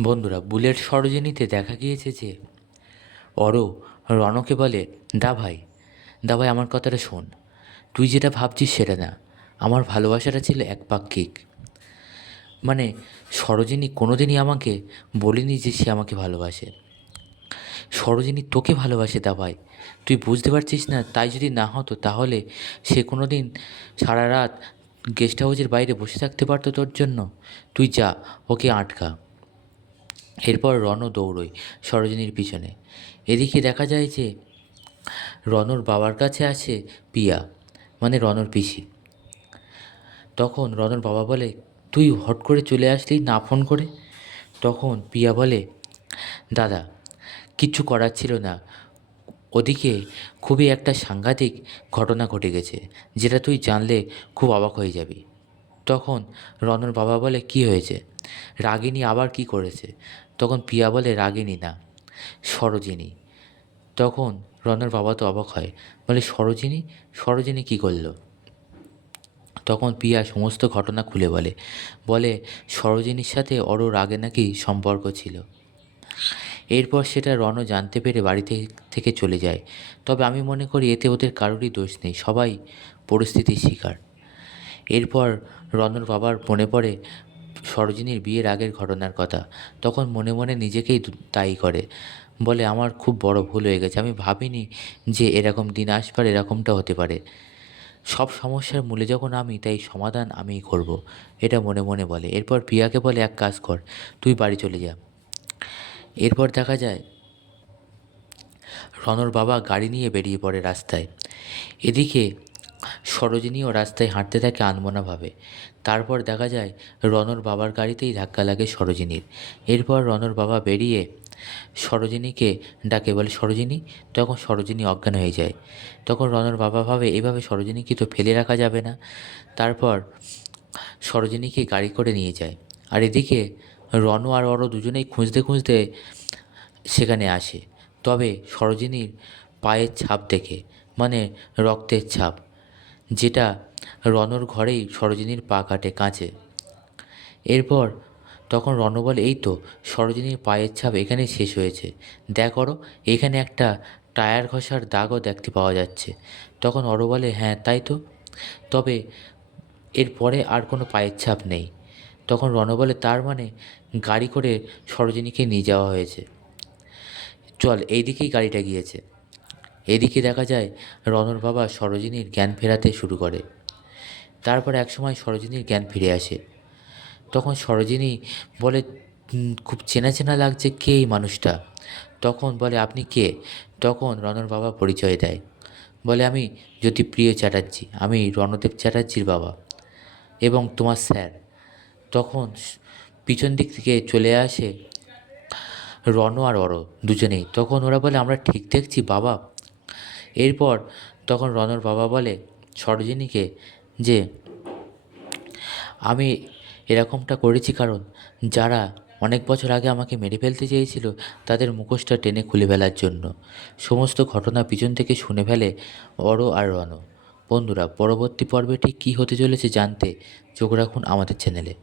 বন্ধুরা, বুলেট সরোজিনীতে দেখা গিয়েছে যে অরো রণকে বলে, দা ভাই, দা ভাই, আমার কথাটা শোন। তুই যেটা ভাবছিস সেটা না। আমার ভালোবাসাটা ছিল একপাক্ষিক। মানে সরোজিনী কোনোদিনই আমাকে বলেনি যে সে আমাকে ভালোবাসে। সরোজিনী তোকে ভালোবাসে দা ভাই। তুই বুঝতে পারছিস না? তাই যদি না হতো তাহলে সে কোনো দিন সারা রাত গেস্ট হাউসের বাইরে বসে থাকতে পারতো তোর জন্য? তুই যা, ওকে আটকা। এরপর রণও দৌড়োয় সরোজিনীর পিছনে। এদিকে দেখা যায় যে রণর বাবার কাছে আছে পিয়া, মানে রণর পিসি। তখন রণর বাবা বলে, তুই হট করে চলে আসলি না ফোন করে? তখন পিয়া বলে, দাদা, কিচ্ছু করার ছিল না। ওদিকে খুবই একটা সাংঘাতিক ঘটনা ঘটে গেছে, যেটা তুই জানলে খুব অবাক হয়ে যাবি। তখন রণর বাবা বলে, কি হয়েছে? রাগিনী আবার কি করেছে? তখন পিয়া বলে, রাগিনী না, সরোজিনী। তখন রণের বাবা তো অবাক হয়, বলে, সরোজিনী? সরোজিনী কী করলো? তখন পিয়া সমস্ত ঘটনা খুলে বলে। বলে সরোজিনীর সাথে অরোর আগে নাকি সম্পর্ক ছিল। এরপর সেটা রণও জানতে পেরে বাড়ি থেকে চলে যায়। তবে আমি মনে করি এতে ওদের কারোরই দোষ নেই, সবাই পরিস্থিতির শিকার। এরপর রণর বাবার মনে পড়ে সরোজিনীর বিয়ের আগের ঘটনার কথা। তখন মনে মনে নিজেকেই দায়ী করে। বলে, আমার খুব বড় ভুল হয়ে গেছে। আমি ভাবিনি যে এরকম দিন আসবে আর এরকমটা হতে পারে। সব সমস্যার মূলে যখন আমি, তাই সমাধান আমিই করব, এটা মনে মনে বলে। এরপর প্রিয়াকে বলে, এক কাজ কর, তুই বাড়ি চলে যা। এরপর দেখা যায় রণর বাবা গাড়ি নিয়ে বেরিয়ে পড়ে রাস্তায়। এদিকে সরোজিনীও রাস্তায় হাঁটতে থাকে আনমনাভাবে। তারপর দেখা যায় রণর বাবার গাড়িতেই ধাক্কা লাগে সরোজিনীর। এরপর রণর বাবা বেরিয়ে সরোজিনীকে ডাকে, বলে, সরোজিনী। তখন সরোজিনী অজ্ঞান হয়ে যায়। তখন রণর বাবা ভাবে, এভাবে সরোজিনীকে তো ফেলে রাখা যাবে না। তারপর সরোজিনীকে গাড়ি করে নিয়ে যায়। আর এদিকে রণ আর অরো দুজনেই খুঁজতে খুঁজতে সেখানে আসে। তবে সরোজিনীর পায়ের ছাপ দেখে, মানে রক্তের ছাপ, যেটা রণর ঘরেই সরোজিনীর পা কাটে কাঁচে। এরপর তখন রণ বলে, এই তো সরোজিনীর পায়ের ছাপ এখানেই শেষ হয়েছে। দেখ করো, এখানে একটা টায়ার ঘষার দাগও দেখতে পাওয়া যাচ্ছে। তখন অরো বলে, হ্যাঁ তাই তো, তবে এরপরে আর কোনো পায়ের ছাপ নেই। তখন রণ বলে, তার মানে গাড়ি করে সরোজিনীকে নিয়ে যাওয়া হয়েছে। চল, এইদিকেই গাড়িটা গিয়েছে। এদিকে দেখা যায় রণর বাবা সরোজিনীর জ্ঞান ফেরাতে শুরু করে। তারপর একসময় সরোজিনীর জ্ঞান ফিরে আসে। তখন সরোজিনী বলে, খুব চেনা চেনা লাগছে, কে এই মানুষটা?" তখন বলে, আপনি কে?" তখন রণর বাবা পরিচয় দেয়। বলে, আমি জ্যোতিপ্রিয় চ্যাটার্জি, আমি রণদেব চ্যাটার্জির বাবা এবং তোমার স্যার। তখন পিছন দিক থেকে চলে আসে রণ আর অরো দুজনেই। তখন ওরা বলে, আমরা ঠিক দেখছি বাবা? এরপর তখন রণর বাবা বলে সরোজিনীকে যে, আমি এরকমটা করেছি কারণ যারা অনেক বছর আগে আমাকে মেরে ফেলতে চেয়েছিল তাদের মুখোশটা টেনে খুলে ফেলার জন্য। সমস্ত ঘটনা পিছন থেকে শুনে ফেলে অরো আর রণ। বন্ধুরা, পরবর্তী পর্বে ঠিক কী হতে চলেছে জানতে চোখ রাখুন আমাদের চ্যানেলে।